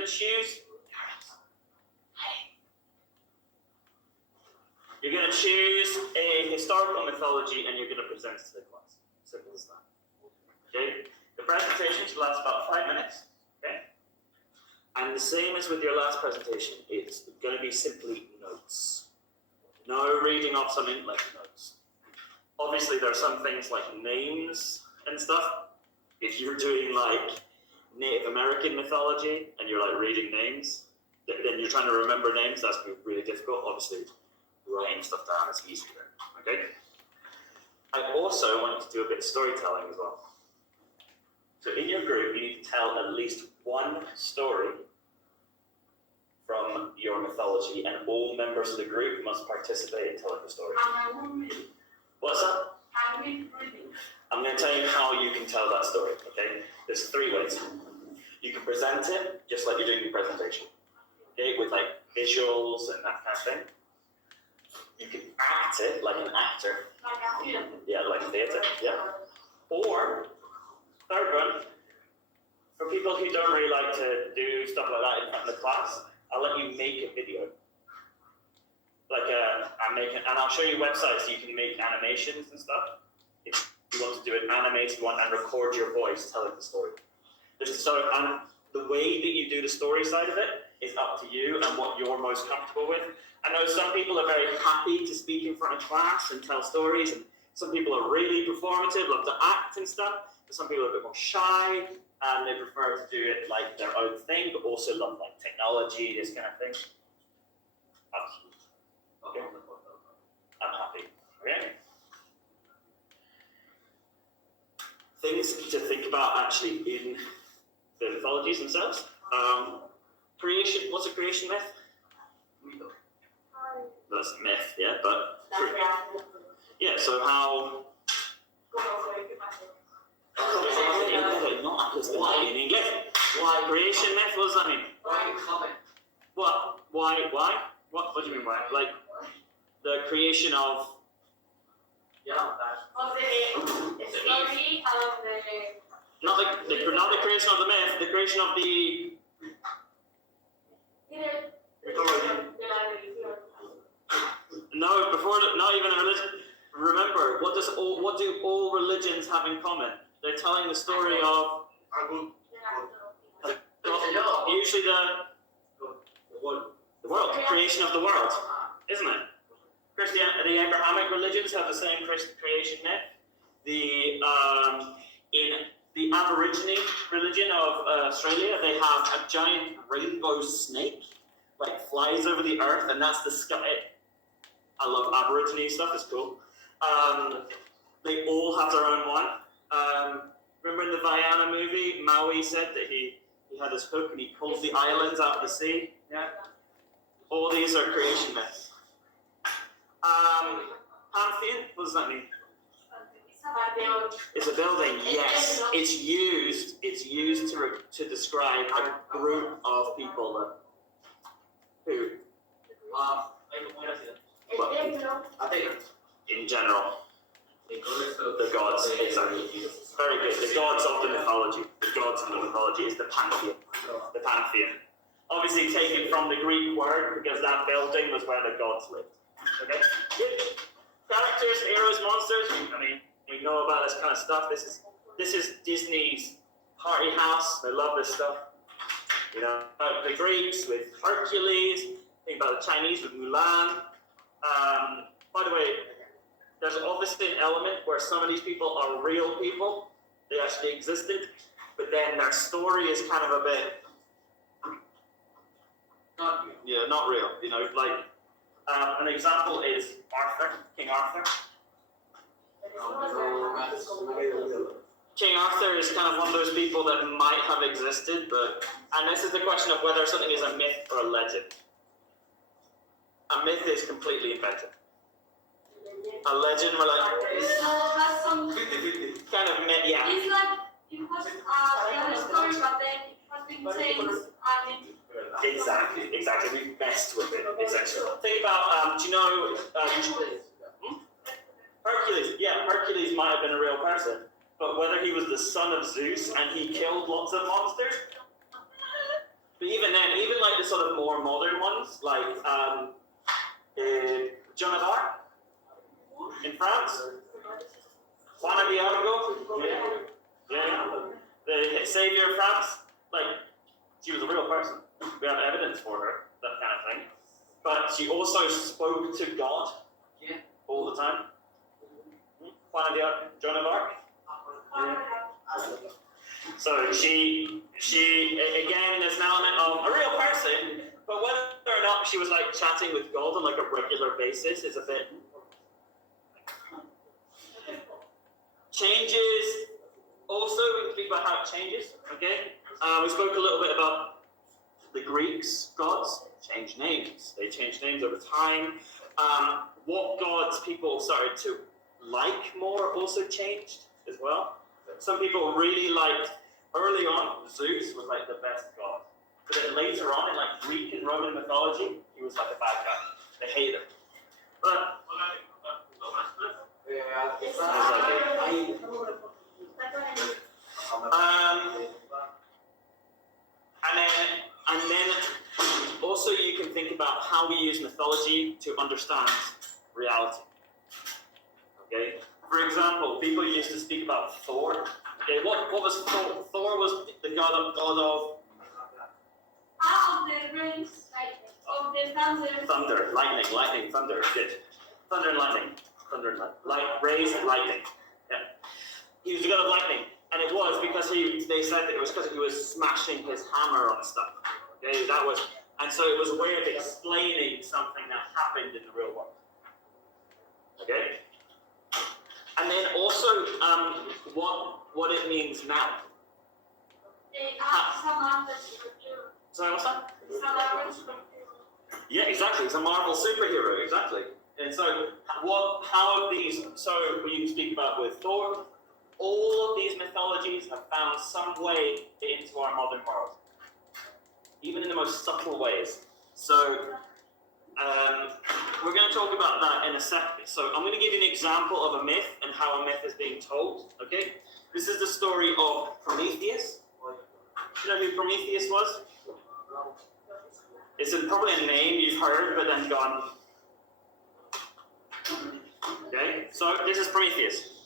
going to choose. You're going to choose a historical mythology and you're going to present it to the class. Simple as that. Okay? The presentation should last about 5 minutes. Okay? And the same as with your last presentation, it's going to be simply notes. No reading off some like notes. Obviously, there are some things like names and stuff. If you're doing like Native American mythology and you're like reading names, then you're trying to remember names, that's going to be really difficult. Obviously, writing stuff down is easier. Okay? I also want you to do a bit of storytelling as well. So in your group, you need to tell at least one story from your mythology, and all members of the group must participate in telling the story. What's that? I'm going to tell you how you can tell that story, okay? There's 3 ways. You can present it just like you're doing your presentation, okay, with like visuals and that kind of thing. You can act it like an actor. Yeah, like theatre, yeah. Or, third one, for people who don't really like to do stuff like that in front of the class, I'll let you make a video. And I'll show you websites so you can make animations and stuff. If you want to do an animated one and record your voice telling the story. And the way that you do the story side of it is up to you and what you're most comfortable with. I know some people are very happy to speak in front of class and tell stories, and some people are really performative, love to act and stuff. But some people are a bit more shy and they prefer to do it like their own thing, but also love like technology, this kind of thing. Up to you. Okay. I'm happy. Okay. Things to think about actually in the mythologies themselves. Creation. What's a creation myth? That's a myth, yeah. But yeah. So how? Why in English? Why creation myth? What does that mean? Why comment? What? Why? What do you mean why? Like the creation of? Yeah, Of the story of the. Not the creation of the myth. The creation of the. No, not even a religion. Remember, what do all religions have in common? They're telling the story of usually the world, creation of the world, isn't it? The Abrahamic religions have the same creation myth. In the Aborigine religion of Australia, they have a giant rainbow snake, like flies over the earth, and that's the sky. I love Aborigine stuff, it's cool. They all have their own one. Remember in the Vaiana movie, Maui said that he had his hook and he pulled the islands out of the sea? Yeah? All these are creation myths. Pantheon, what does that mean? It's a building, yes. It's used to describe a group of people who I think in general. The gods, exactly. Very good. The gods of the mythology. The gods of the mythology is the pantheon. The pantheon. Obviously taken from the Greek word because that building was where the gods lived. Okay? Good. Characters, heroes, monsters. I mean, we know about this kind of stuff. This is Disney's party house. They love this stuff. You know, the Greeks with Hercules. Think about the Chinese with Mulan. By the way, there's obviously an element where some of these people are real people. They actually existed. But then their story is kind of a bit... not real. You know, like... an example is Arthur, King Arthur. King Arthur is kind of one of those people that might have existed, and this is the question of whether something is a myth or a legend. A myth is completely invented. A legend, we're like, Has some 50-50. kind of myth, yeah. It's like it was a story, but then it has been changed and Exactly. We messed with it, essentially. Think about, do you know Hercules? Yeah, Hercules might have been a real person, but whether he was the son of Zeus and he killed lots of monsters, But even then, even like the sort of more modern ones, like Joan of Arc in France, Juana de Arco, the savior of France, like she was a real person. We have evidence for her, that kind of thing. But she also spoke to God all the time. Juana de Arco, Joan of Arc. So she again, there's an element of a real person, but whether or not she was like chatting with God on like a regular basis is a bit changes. Also, we can speak about how it changes. Okay, we spoke a little bit about the Greeks gods changed names. They changed names over time. What gods people started to like more also changed as well. Some people really liked, early on, Zeus was like the best god. But then later on, in like Greek and Roman mythology, he was like a bad guy. They hated him. But, and then also you can think about how we use mythology to understand reality. Okay? For example, people used to speak about Thor. Okay, what was Thor? Thor was the god of the rains, like of the thunder. thunder, lightning, thunder. Good. Thunder and lightning. Rays and lightning. Yeah. He was the god of lightning, and it was because they said that it was because he was smashing his hammer on stuff. Okay, and so it was a way of explaining something that happened in the real world. Okay. And then also, what it means now. Sorry, what's that? Yeah, exactly. It's a Marvel superhero, exactly. And so, how have these? So you can speak about with Thor. All of these mythologies have found some way into our modern world, even in the most subtle ways. So. We're going to talk about that in a second. So I'm going to give you an example of a myth and how a myth is being told. Okay, this is the story of Prometheus. Do you know who Prometheus was? It's probably a name you've heard, but then gone. Okay, so this is Prometheus.